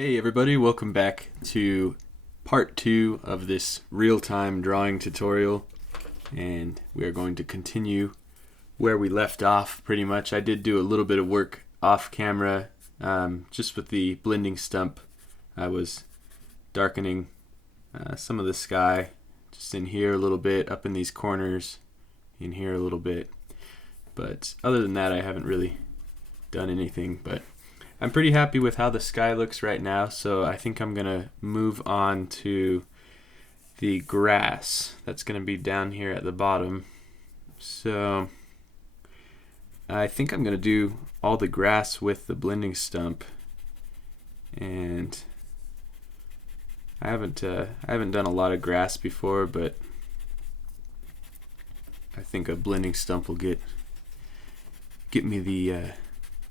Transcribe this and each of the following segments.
Hey everybody, welcome back to part 2 of this real-time drawing tutorial, and we are going to continue where we left off pretty much. I did do a little bit of work off camera, just with the blending stump. I was darkening some of the sky, just in here a little bit, up in these corners, in here a little bit, but other than that I haven't really done anything. But I'm pretty happy with how the sky looks right now, so I think I'm gonna move on to the grass. That's gonna be down here at the bottom. So I think I'm gonna do all the grass with the blending stump, and I haven't done a lot of grass before, but I think a blending stump will get me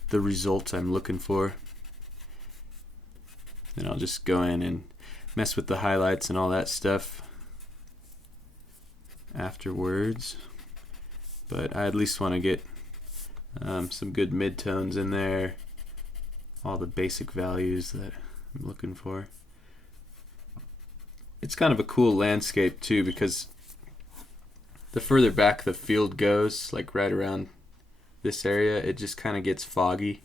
the results I'm looking for. Then I'll just go in and mess with the highlights and all that stuff afterwards. But I at least want to get some good midtones in there, all the basic values that I'm looking for. It's kind of a cool landscape too, because the further back the field goes, like right around this area, it just kind of gets foggy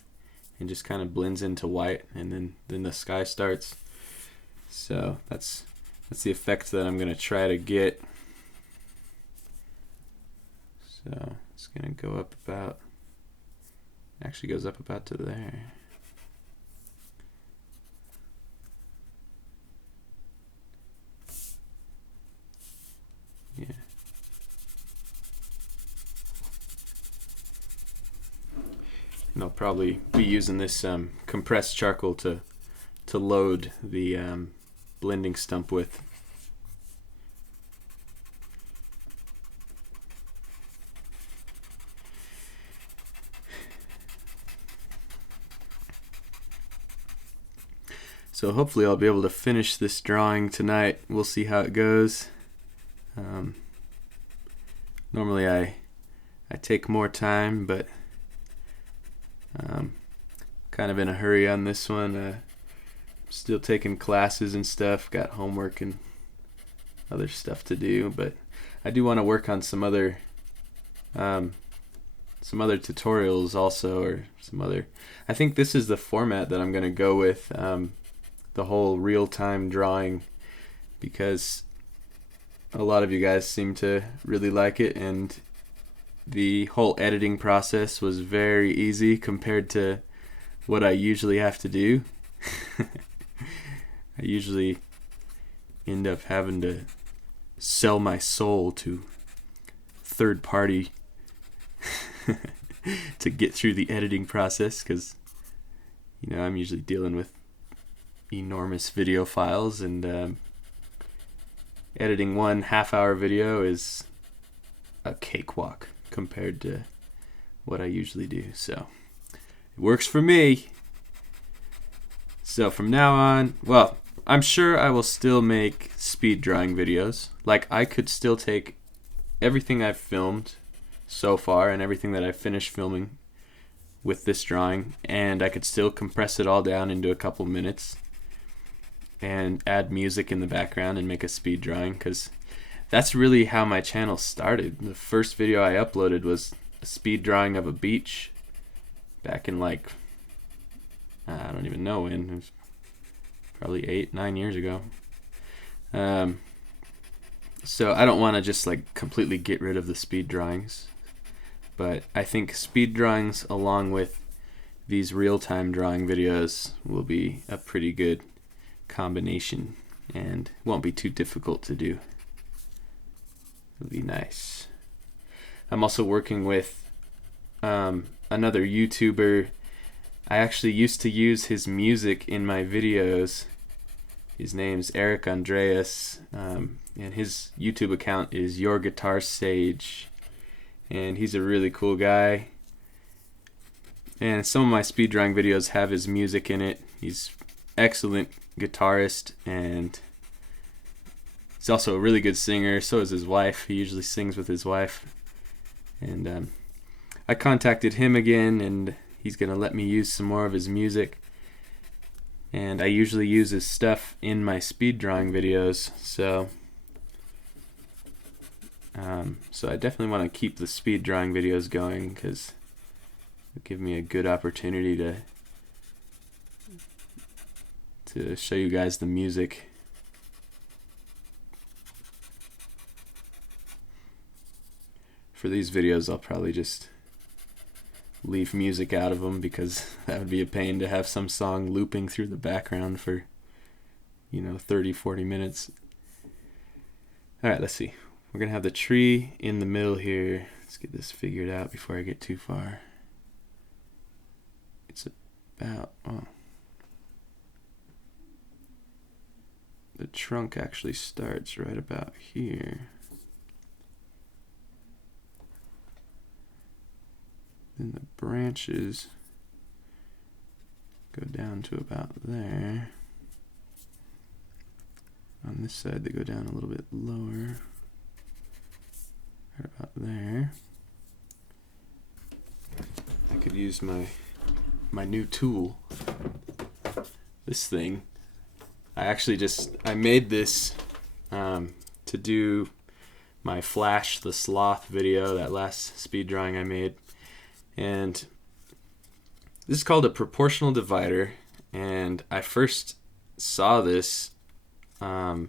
and just kind of blends into white, and then the sky starts. So that's the effect that I'm gonna try to get. So it's gonna go up about, actually goes up about to there. Yeah. And I'll probably be using this compressed charcoal to load the blending stump with. So hopefully I'll be able to finish this drawing tonight. We'll see how it goes. Normally I take more time, but kind of in a hurry on this one. Still taking classes and stuff, got homework and other stuff to do, but I do want to work on some other tutorials also, or some other. I think this is the format that I'm going to go with, the whole real-time drawing, because a lot of you guys seem to really like it, and the whole editing process was very easy compared to what I usually have to do. I usually end up having to sell my soul to third party to get through the editing process, because I'm usually dealing with enormous video files, and editing one half-hour video is a cakewalk compared to what I usually do. So it works for me. So from now on, well, I'm sure I will still make speed drawing videos. Like, I could still take everything I've filmed so far and everything that I've finished filming with this drawing, and I could still compress it all down into a couple minutes and add music in the background and make a speed drawing, because that's really how my channel started. The first video I uploaded was a speed drawing of a beach back in, like, I don't even know when. It was probably 8-9 years ago. So I don't want to just like completely get rid of the speed drawings, but I think speed drawings along with these real-time drawing videos will be a pretty good combination, and won't be too difficult to do. It'll be nice. I'm also working with another YouTuber. I actually used to use his music in my videos. His name's Eric Andreas, and his YouTube account is Your Guitar Sage, and he's a really cool guy. And some of my speed drawing videos have his music in it. He's excellent guitarist, and he's also a really good singer. So is his wife. He usually sings with his wife. And I contacted him again, and he's gonna let me use some more of his music. and I usually use his stuff in my speed drawing videos, so I definitely want to keep the speed drawing videos going because it'll give me a good opportunity to show you guys the music. For these videos, I'll probably just leave music out of them because that would be a pain to have some song looping through the background for 30-40 minutes. Alright, let's see. We're gonna have the tree in the middle here. Let's get this figured out before I get too far. It's about the trunk actually starts right about here. Then the branches go down to about there. On this side they go down a little bit lower. Right about there. I could use my new tool. This thing. I made this to do my Flash the Sloth video, that last speed drawing I made. And this is called a proportional divider, and I first saw this, I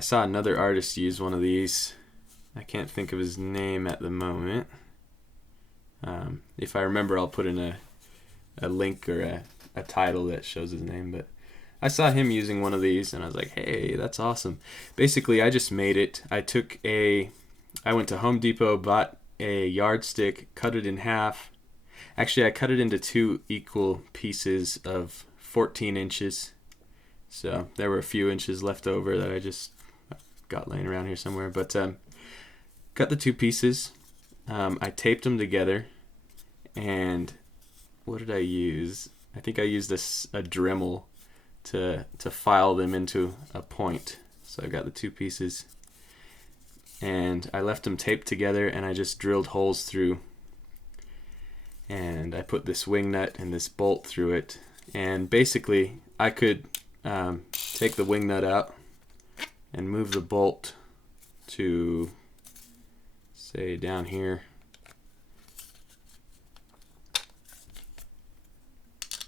saw another artist use one of these. I can't think of his name at the moment. If I remember, I'll put in a link or a title that shows his name, but I saw him using one of these and I was like, hey, that's awesome. Basically, I just made it. I went to Home Depot, bought a yardstick, cut it in half. Actually, I cut it into 2 equal pieces of 14 inches. So there were a few inches left over that I just got laying around here somewhere. But cut the 2 pieces. I taped them together. And what did I use? I think I used a Dremel to file them into a point. So I got the 2 pieces. And I left them taped together and I just drilled holes through. And I put this wing nut and this bolt through it. And basically, I could take the wing nut out and move the bolt to, say, down here.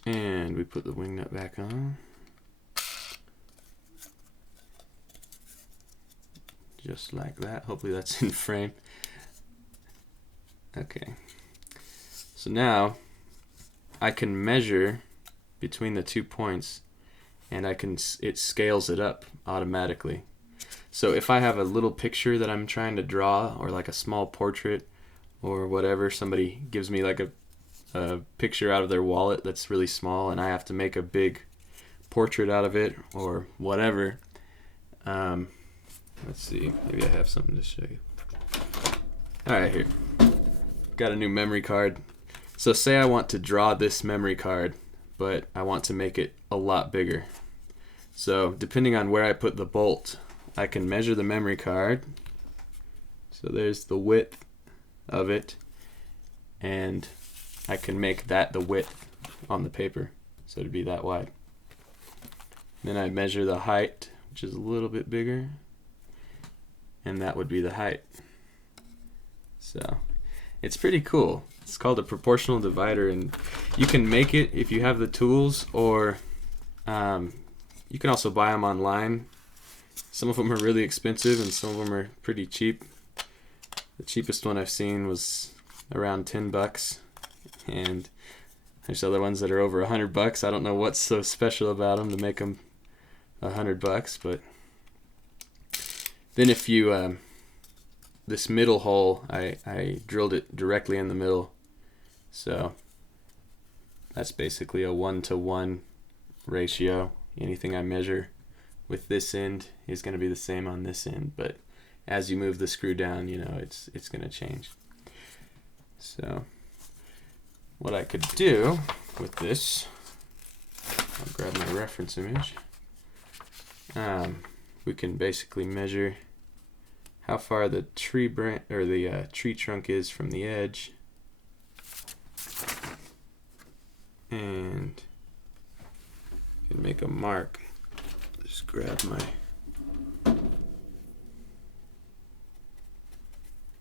And we put the wing nut back on. Just like that. Hopefully that's in frame. Okay. So now I can measure between the 2 points, and it scales it up automatically. So if I have a little picture that I'm trying to draw, or like a small portrait or whatever, somebody gives me like a picture out of their wallet that's really small and I have to make a big portrait out of it or whatever. Let's see, maybe I have something to show you. Alright, here. Got a new memory card. So say I want to draw this memory card, but I want to make it a lot bigger. So depending on where I put the bolt, I can measure the memory card. So there's the width of it, and I can make that the width on the paper, so it'd be that wide. Then I measure the height, which is a little bit bigger, and that would be the height. So it's pretty cool. It's called a proportional divider, and you can make it if you have the tools, or you can also buy them online. Some of them are really expensive and some of them are pretty cheap. The cheapest one I've seen was around $10, and there's other ones that are over $100. I don't know what's so special about them to make them $100, but then if you this middle hole, I drilled it directly in the middle, so that's basically a 1-to-1 ratio. Anything I measure with this end is going to be the same on this end, but as you move the screw down, it's going to change. So what I could do with this, I'll grab my reference image. We can basically measure how far the tree tree trunk is from the edge, and can make a mark. Just grab my...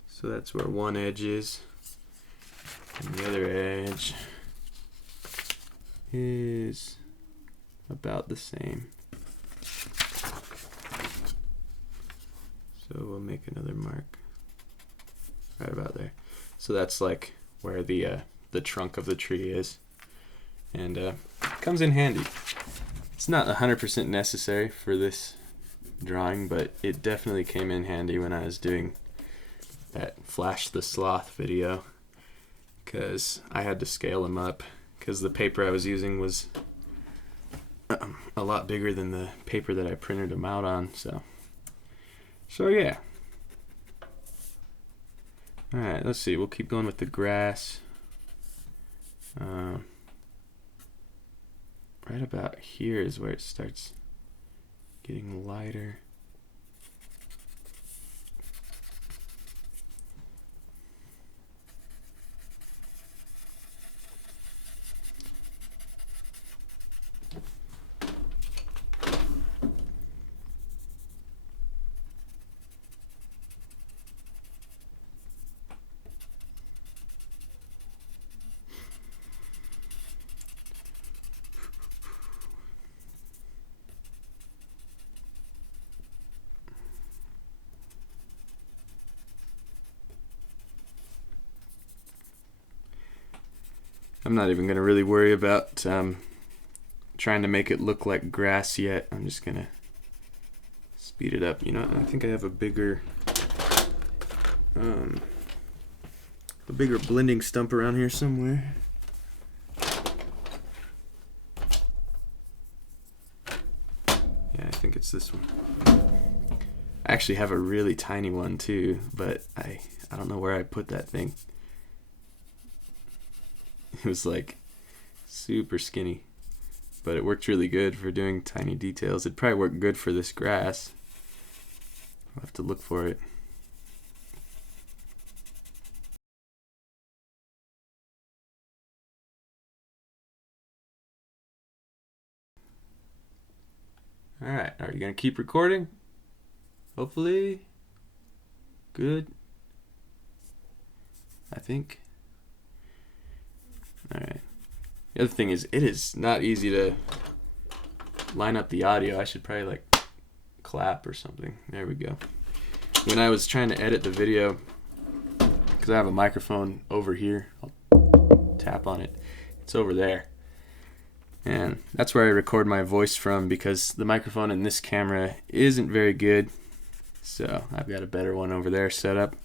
So that's where one edge is, and the other edge is about the same. So we'll make another mark right about there. So that's like where the trunk of the tree is, and comes in handy. It's not 100% necessary for this drawing, but it definitely came in handy when I was doing that Flash the Sloth video, because I had to scale them up because the paper I was using was a lot bigger than the paper that I printed them out on. So yeah. Alright, let's see, we'll keep going with the grass. Right about here is where it starts getting lighter. I'm not even going to really worry about trying to make it look like grass yet. I'm just going to speed it up. You know, I think I have a bigger blending stump around here somewhere. Yeah, I think it's this one. I actually have a really tiny one too, but I don't know where I put that thing. It was like super skinny, but it worked really good for doing tiny details. It'd probably work good for this grass. I'll have to look for it. Alright, are you going to keep recording? Hopefully. Good. I think. Alright. The other thing is, it is not easy to line up the audio. I should probably like clap or something. There we go. When I was trying to edit the video, because I have a microphone over here, I'll tap on it. It's over there. And that's where I record my voice from, because the microphone in this camera isn't very good. So I've got a better one over there set up.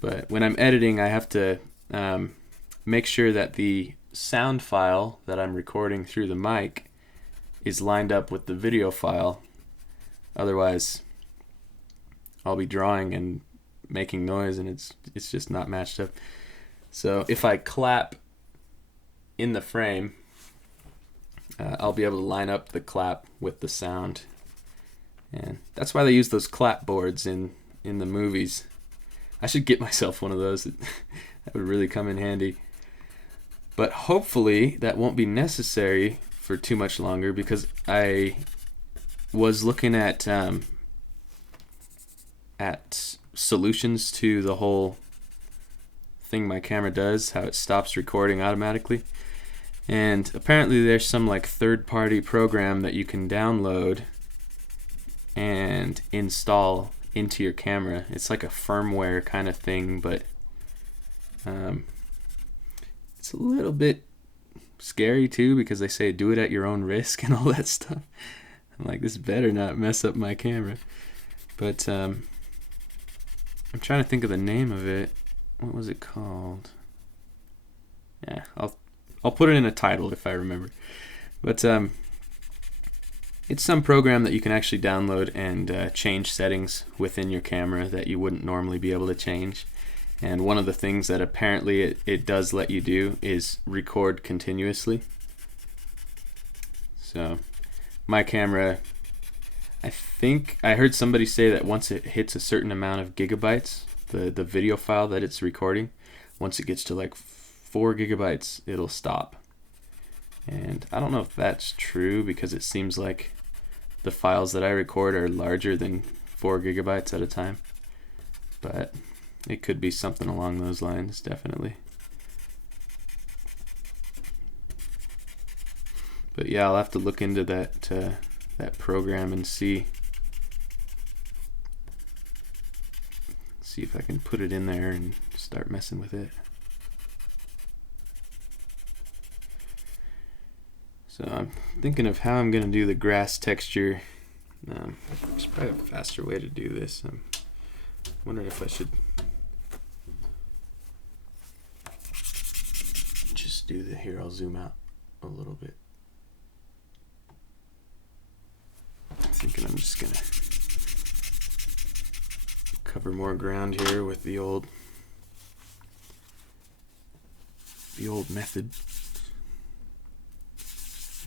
But when I'm editing, I have to make sure that the sound file that I'm recording through the mic is lined up with the video file. Otherwise, I'll be drawing and making noise and it's just not matched up. So if I clap in the frame, I'll be able to line up the clap with the sound. And that's why they use those clap boards in the movies. I should get myself one of those. That would really come in handy. But hopefully that won't be necessary for too much longer, because I was looking at solutions to the whole thing my camera does, how it stops recording automatically. And apparently there's some like third-party program that you can download and install into your camera. It's like a firmware kind of thing, but it's a little bit scary too, because they say do it at your own risk and all that stuff. I'm like, this better not mess up my camera. But I'm trying to think of the name of it. What was it called? Yeah, I'll put it in a title if I remember. But it's some program that you can actually download and change settings within your camera that you wouldn't normally be able to change. And one of the things that apparently it does let you do is record continuously. So my camera, I think I heard somebody say that once it hits a certain amount of gigabytes, the video file that it's recording, once it gets to like 4 gigabytes, it'll stop. And I don't know if that's true because it seems like the files that I record are larger than 4 gigabytes at a time. But it could be something along those lines, definitely. But yeah, I'll have to look into that program and see if I can put it in there and start messing with it. So I'm thinking of how I'm going to do the grass texture. There's probably a faster way to do this. I'm wondering if I should just do the, here I'll zoom out a little bit. I'm thinking I'm just going to cover more ground here with the old method.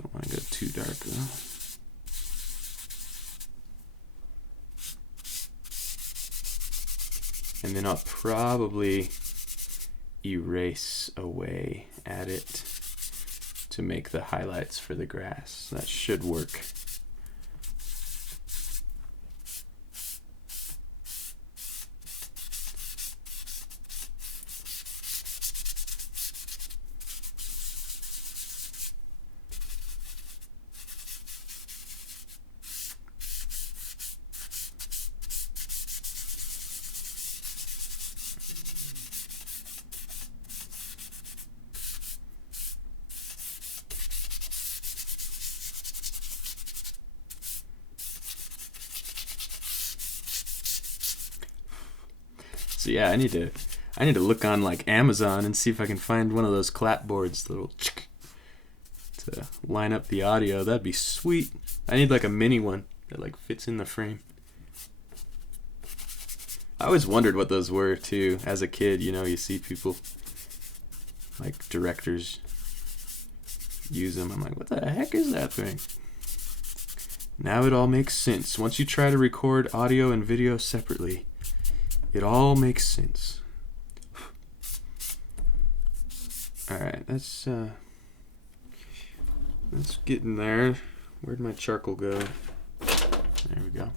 Don't want to go too dark though. And then I'll probably erase away at it to make the highlights for the grass. That should work. So yeah, I need to look on like Amazon and see if I can find one of those clapboards, little to line up the audio. That'd be sweet. I need like a mini one that like fits in the frame. I always wondered what those were too. As a kid, you know, you see people like directors use them. I'm like, what the heck is that thing? Now it all makes sense. Once you try to record audio and video separately, it all makes sense. Alright, let's get in there. Where'd my charcoal go? There we go.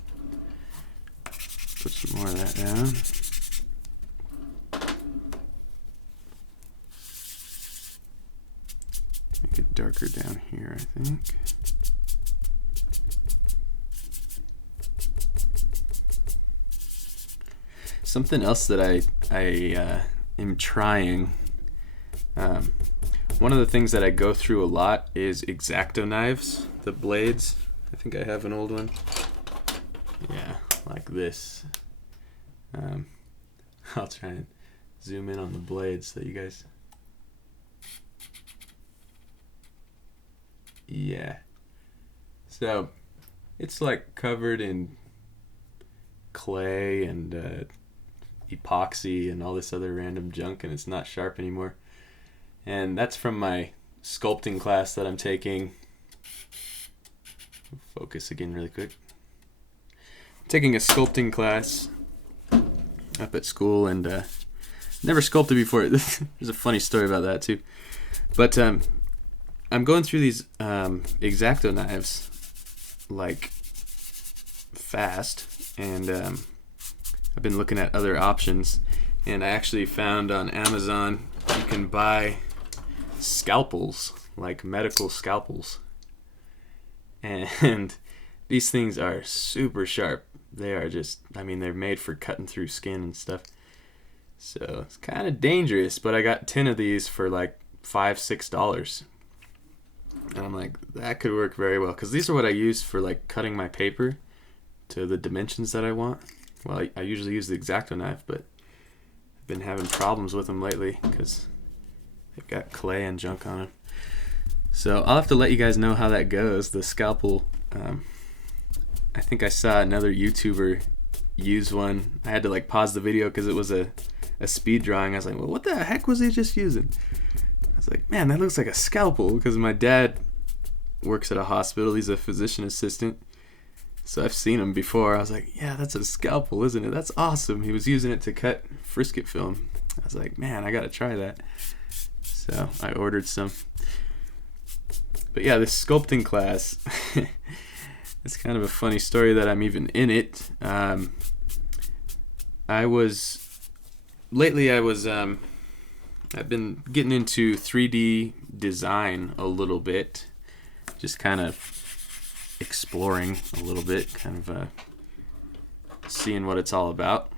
Put some more of that down. Make it darker down here, I think. Something else that I am trying, one of the things that I go through a lot is X-Acto knives, the blades. I think I have an old one. Yeah, like this. I'll try and zoom in on the blades so you guys... Yeah. So, it's like covered in clay and epoxy and all this other random junk, and it's not sharp anymore. And that's from my sculpting class that I'm taking. Focus again really quick. I'm taking a sculpting class up at school, and never sculpted before. There's a funny story about that too. But I'm going through these X-Acto knives like fast, and I've been looking at other options, and I actually found on Amazon you can buy scalpels, like medical scalpels, and these things are super sharp. They are just, I mean, they're made for cutting through skin and stuff, so it's kind of dangerous. But I got 10 of these for like $5-6, and I'm like, that could work very well, because these are what I use for like cutting my paper to the dimensions that I want. Well, I usually use the X-Acto knife, but I've been having problems with them lately because they've got clay and junk on them. So I'll have to let you guys know how that goes. The scalpel, I think I saw another YouTuber use one. I had to like pause the video because it was a speed drawing. I was like, well, what the heck was he just using? I was like, man, that looks like a scalpel, because my dad works at a hospital. He's a physician assistant. So I've seen him before. I was like, yeah, that's a scalpel, isn't it? That's awesome. He was using it to cut frisket film. I was like, man, I gotta try that. So I ordered some. But yeah, this sculpting class, it's kind of a funny story that I'm even in it. I've been getting into 3D design a little bit, just kind of exploring a little bit, kind of seeing what it's all about.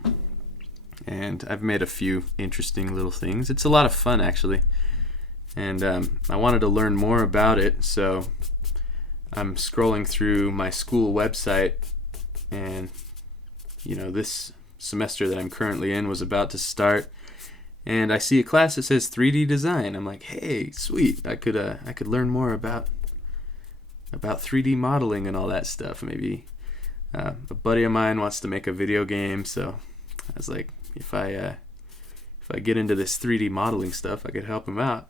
And I've made a few interesting little things. It's a lot of fun, actually. And I wanted to learn more about it, so I'm scrolling through my school website, and this semester that I'm currently in was about to start, and I see a class that says 3D design. I'm like, hey, sweet! I could learn more about 3D modeling and all that stuff. Maybe a buddy of mine wants to make a video game, so I was like, if I get into this 3D modeling stuff, I could help him out.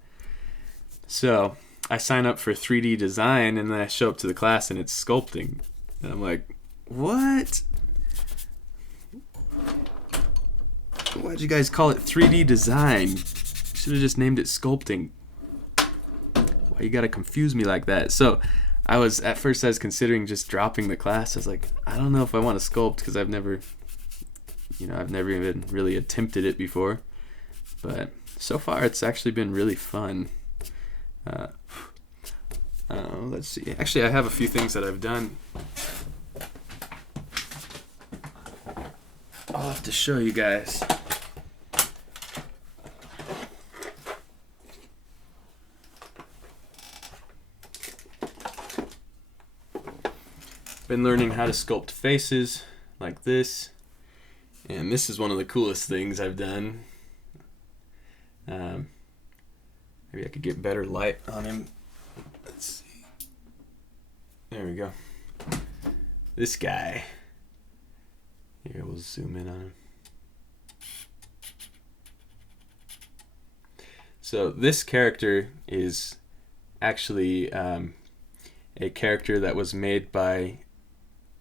So I sign up for 3D design, and then I show up to the class and it's sculpting. And I'm like, what? Why'd you guys call it 3D design? Should have just named it sculpting. Why you gotta confuse me like that? So at first I was considering just dropping the class. I was like, I don't know if I want to sculpt, because I've never even really attempted it before. But so far it's actually been really fun. Let's see. Actually, I have a few things that I've done. I'll have to show you guys. Been learning how to sculpt faces like this. And this is one of the coolest things I've done. Maybe I could get better light on him. Let's see. There we go. This guy. Here, we'll zoom in on him. So this character is actually a character that was made by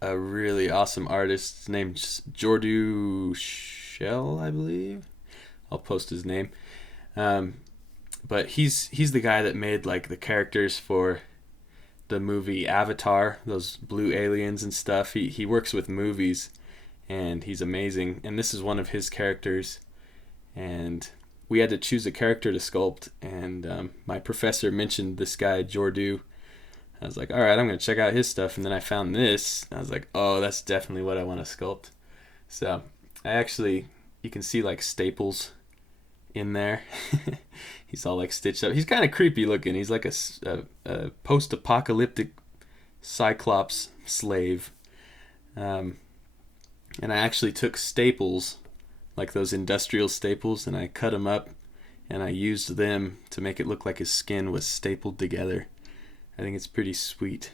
a really awesome artist named Jordu Shell, I believe. I'll post his name. But he's the guy that made like the characters for the movie Avatar, those blue aliens and stuff. He works with movies, and he's amazing. And this is one of his characters. And we had to choose a character to sculpt, and my professor mentioned this guy Jordu. I was like, all right, I'm going to check out his stuff. And then I found this. I was like, oh, that's definitely what I want to sculpt. So you can see like staples in there. He's all like stitched up. He's kind of creepy looking. He's like a post-apocalyptic Cyclops slave. And I actually took staples, like those industrial staples, and I cut them up, and I used them to make it look like his skin was stapled together. I think it's pretty sweet.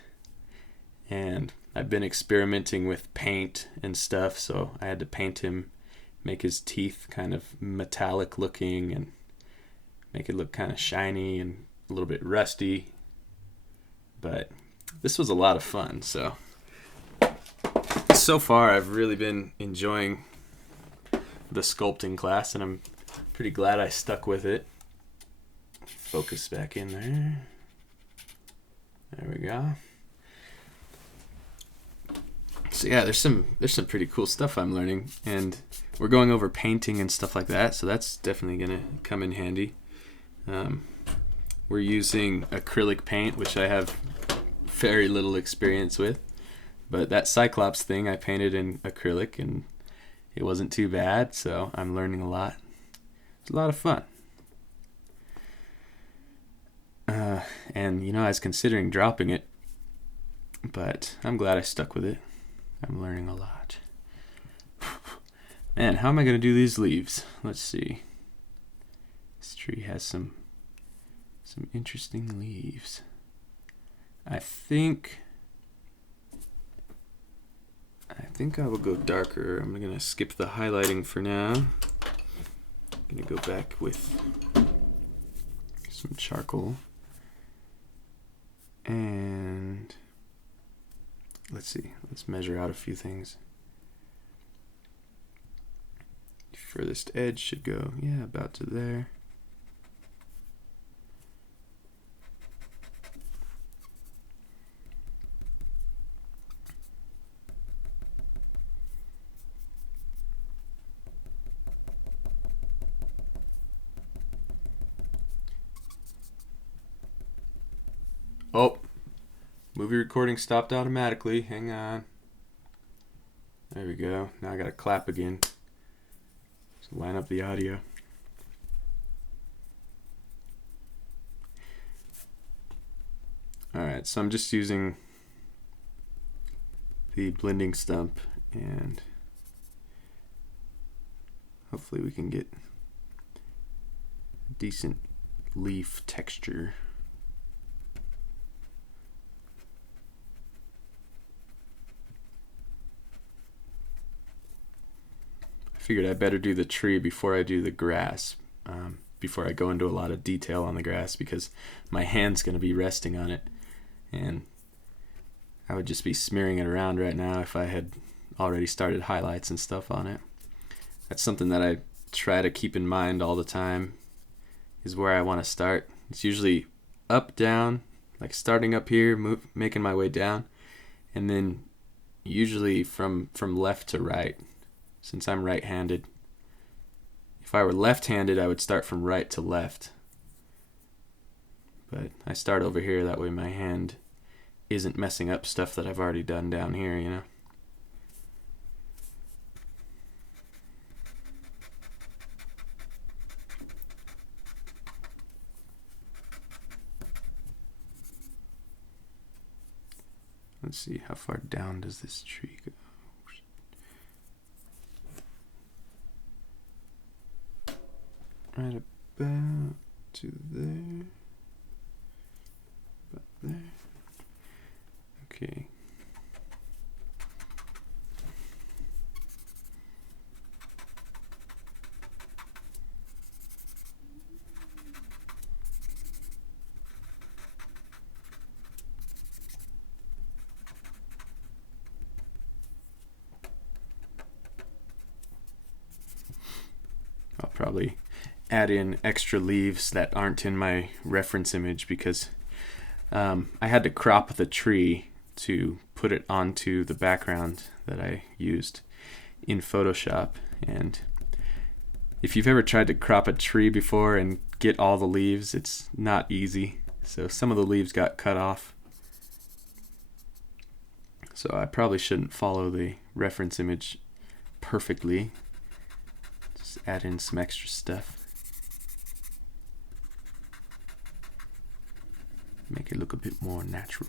And I've been experimenting with paint and stuff, so I had to paint him, make his teeth kind of metallic looking, and make it look kind of shiny and a little bit rusty. But this was a lot of fun. So far I've really been enjoying the sculpting class, and I'm pretty glad I stuck with it. Focus back in there. There we go. So yeah, there's some pretty cool stuff I'm learning, and we're going over painting and stuff like that, so that's definitely gonna come in handy. We're using acrylic paint, which I have very little experience with, but that Cyclops thing I painted in acrylic, and it wasn't too bad, so I'm learning a lot. It's a lot of fun. And I was considering dropping it, but I'm glad I stuck with it. I'm learning a lot. Man, how am I going to do these leaves? Let's see. This tree has some interesting leaves. I think I will go darker. I'm going to skip the highlighting for now. I'm going to go back with some charcoal. And let's see. Let's measure out a few things. Furthest edge should go, about to there. Movie recording stopped automatically. Hang on. There we go. Now I gotta clap again. So line up the audio. Alright, so I'm just using the blending stump, and hopefully we can get a decent leaf texture. I figured I'd better do the tree before I do the grass, before I go into a lot of detail on the grass, because my hand's going to be resting on it, and I would just be smearing it around right now if I had already started highlights and stuff on it. That's something that I try to keep in mind all the time, is where I want to start. It's usually up, down, like starting up here, making my way down, and then usually from left to right, since I'm right-handed. If I were left-handed, I would start from right to left. But I start over here, that way my hand isn't messing up stuff that I've already done down here, you know? Let's see, how far down does this tree go? Right about to there. About there. Okay. I'll probably add in extra leaves that aren't in my reference image, because I had to crop the tree to put it onto the background that I used in Photoshop. And if you've ever tried to crop a tree before and get all the leaves, it's not easy. So some of the leaves got cut off. So I probably shouldn't follow the reference image perfectly. Just add in some extra stuff. Make it look a bit more natural.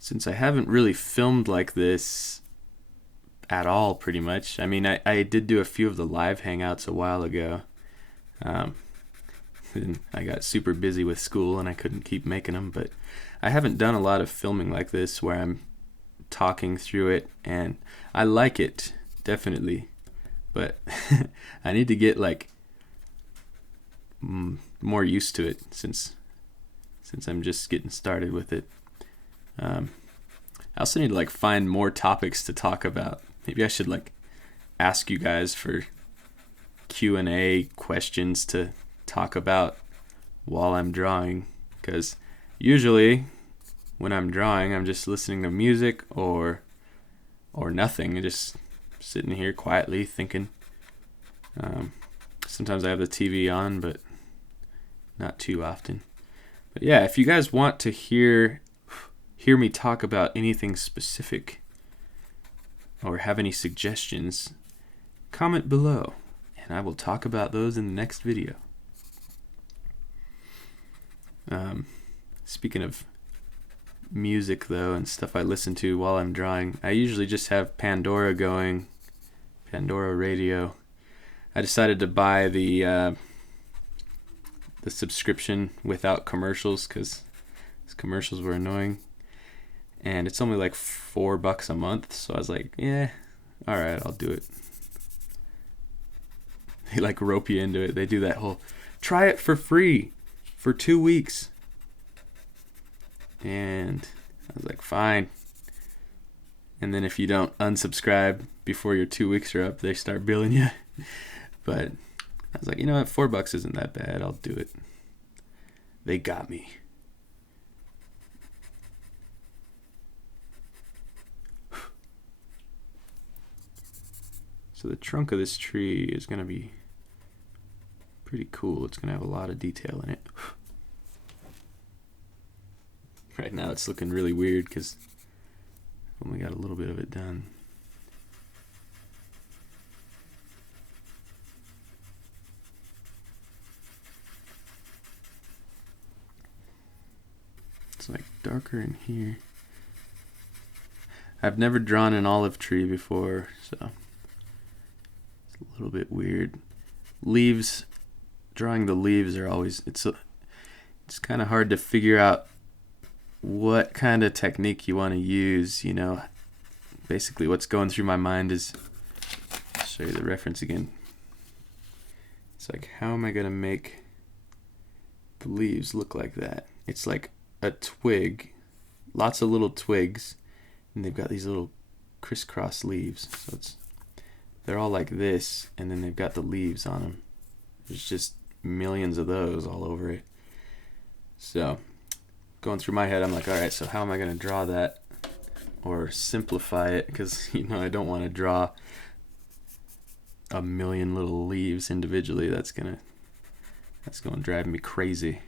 Since I haven't really filmed like this at all, pretty much. I mean, I did do a few of the live hangouts a while ago. And I got super busy with school and I couldn't keep making them, but I haven't done a lot of filming like this where I'm talking through it, and I like it, definitely. But I need to get like more used to it since I'm just getting started with it. I also need to like find more topics to talk about. Maybe I should like ask you guys for Q&A questions to talk about while I'm drawing, because usually when I'm drawing I'm just listening to music or nothing, and just sitting here quietly thinking. Sometimes I have the TV on, but not too often. But yeah, if you guys want to hear me talk about anything specific or have any suggestions, comment below and I will talk about those in the next video. Speaking of music though, and stuff I listen to while I'm drawing, I usually just have Pandora going, Pandora radio. I decided to buy the subscription without commercials, because These commercials were annoying. And it's only like $4 a month, so I was like, yeah, alright, I'll do it. They like rope you into it. They do that whole, try it for free for 2 weeks. And I was like, fine. And then if you don't unsubscribe before your 2 weeks are up, they start billing you. But I was like, you know what, $4 isn't that bad. I'll do it. They got me. So the trunk of this tree is going to be pretty cool. It's going to have a lot of detail in it. Right now it's looking really weird because I've only got a little bit of it done. It's like darker in here. I've never drawn an olive tree before, so it's a little bit weird. Leaves, drawing the leaves are always, it's kind of hard to figure out what kind of technique you want to use, you know. Basically what's going through my mind is, I'll show you the reference again. It's like, how am I going to make the leaves look like that? It's like a twig, lots of little twigs, and they've got these little crisscross leaves. So they're all like this, and then they've got the leaves on them. There's just millions of those all over it. So going through my head, I'm like, all right, so how am I going to draw that or simplify it? Because, you know, I don't want to draw a million little leaves individually. That's going to drive me crazy.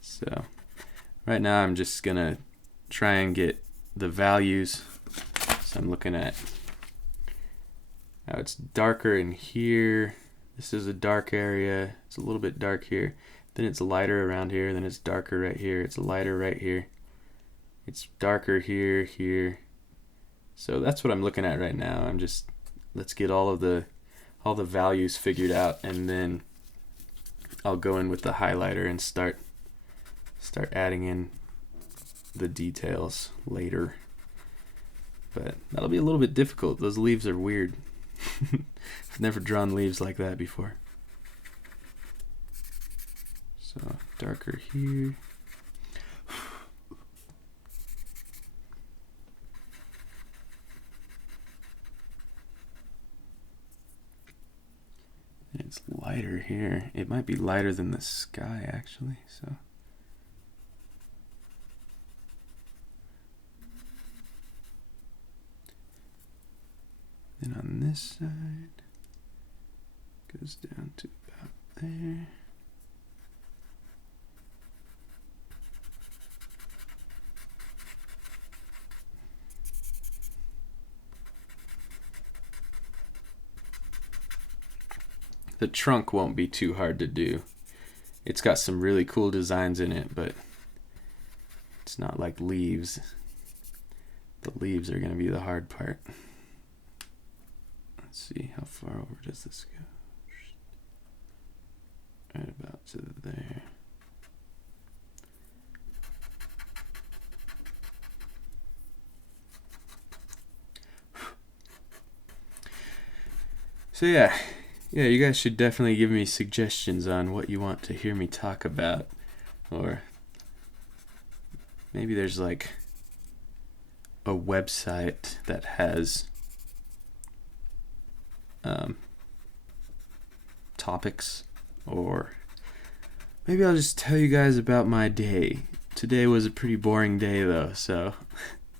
So right now I'm just going to try and get the values. So I'm looking at how it's darker in here. This is a dark area. It's a little bit dark here. Then it's lighter around here, then it's darker right here, it's lighter right here. It's darker here, here. So that's what I'm looking at right now. I'm just, let's get all the values figured out, and then I'll go in with the highlighter and start adding in the details later. But that'll be a little bit difficult. Those leaves are weird. I've never drawn leaves like that before. So darker here. And it's lighter here. It might be lighter than the sky actually, so. Then on this side, goes down to about there. The trunk won't be too hard to do. It's got some really cool designs in it, but it's not like leaves. The leaves are going to be the hard part. Let's see, how far over does this go? Right about to there. So yeah, you guys should definitely give me suggestions on what you want to hear me talk about. Or maybe there's like a website that has topics, or maybe I'll just tell you guys about my day. Today was a pretty boring day though, so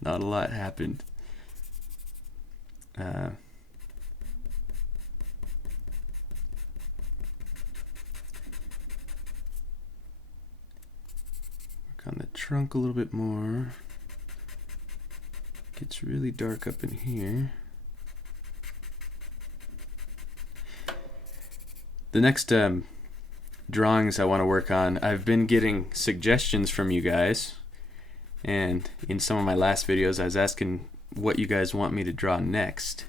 not a lot happened. Work on the trunk a little bit more. Gets really dark up in here. The next drawings I want to work on, I've been getting suggestions from you guys, and in some of my last videos I was asking what you guys want me to draw next,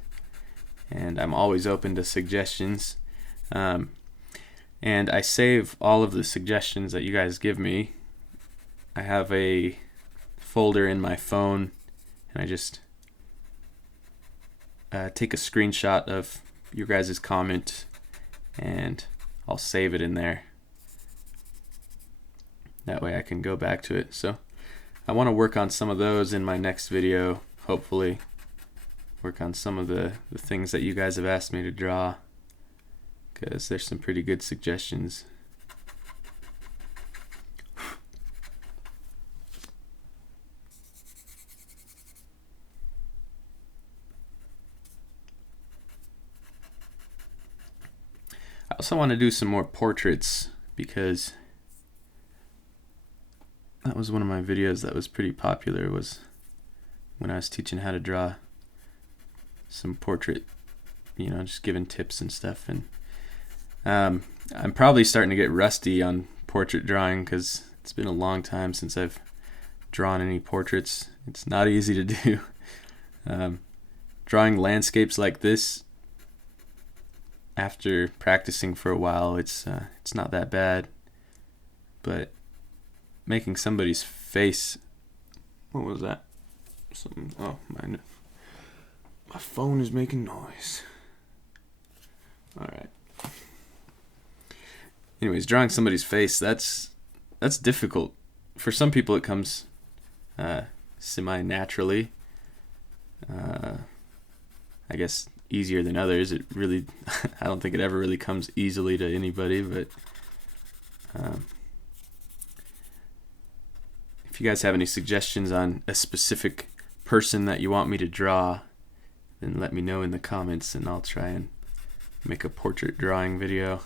and I'm always open to suggestions, and I save all of the suggestions that you guys give me I have a folder in my phone, and I just take a screenshot of your guys' comment, and I'll save it in there. That way I can go back to it. So I want to work on some of those in my next video, hopefully. Work on some of the things that you guys have asked me to draw, because there's some pretty good suggestions. I also want to do some more portraits, because that was one of my videos that was pretty popular, was when I was teaching how to draw some portrait, just giving tips and stuff. And I'm probably starting to get rusty on portrait drawing, because it's been a long time since I've drawn any portraits. It's not easy to do. Drawing landscapes like this, after practicing for a while, it's not that bad. But making somebody's face, what was that? Oh, my phone is making noise. Alright. Anyways, drawing somebody's face, that's difficult. For some people it comes semi-naturally. I guess easier than others. It really, I don't think it ever really comes easily to anybody, but if you guys have any suggestions on a specific person that you want me to draw, then let me know in the comments, and I'll try and make a portrait drawing video.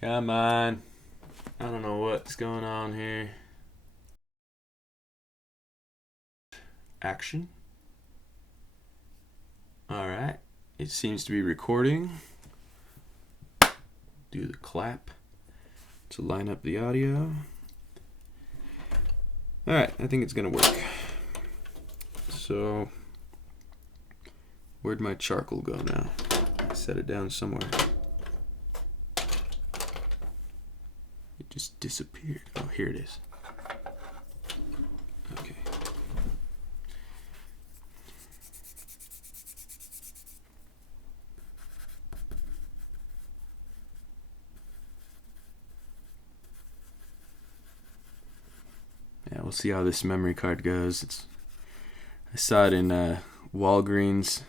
Come on. I don't know what's going on here. Action. Alright. It seems to be recording. Do the clap to line up the audio. Alright, I think it's gonna work. So, where'd my charcoal go now? I set it down somewhere. It just disappeared. Oh, here it is. Okay. Yeah, we'll see how this memory card goes. I saw it in Walgreens,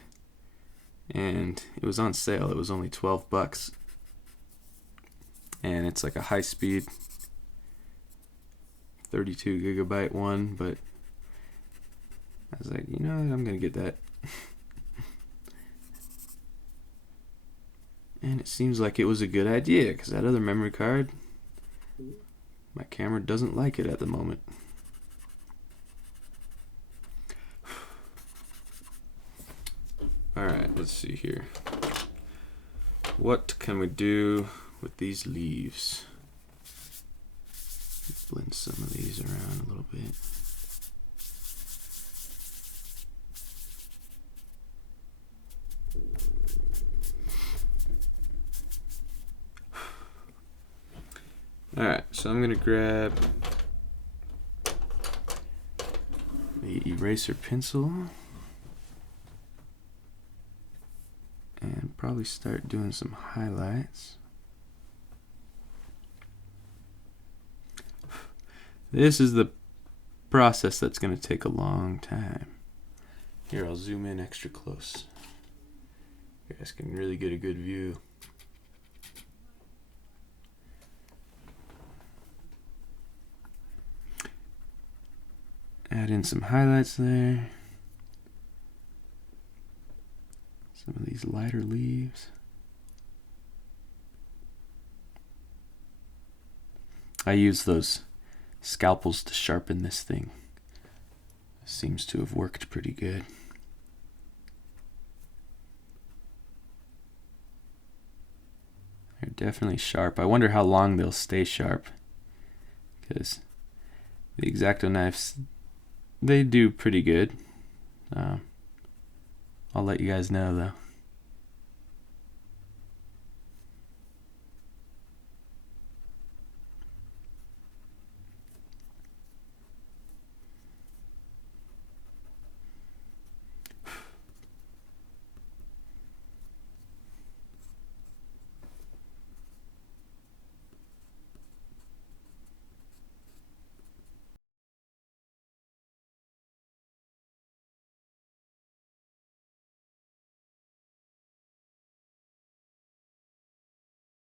and it was on sale. It was only $12. And it's like a high-speed 32 gigabyte one, but I was like, I'm gonna get that. And it seems like it was a good idea, because that other memory card, my camera doesn't like it at the moment. Alright, let's see here. What can we do with these leaves? Blend some of these around a little bit. Alright, so I'm gonna grab the eraser pencil and probably start doing some highlights. This is the process that's going to take a long time. Here, I'll zoom in extra close. You guys can really get a good view. Add in some highlights there. Some of these lighter leaves. I use those scalpels to sharpen this thing. Seems to have worked pretty good. They're definitely sharp. I wonder how long they'll stay sharp, because the X-Acto knives, they do pretty good. I'll let you guys know though.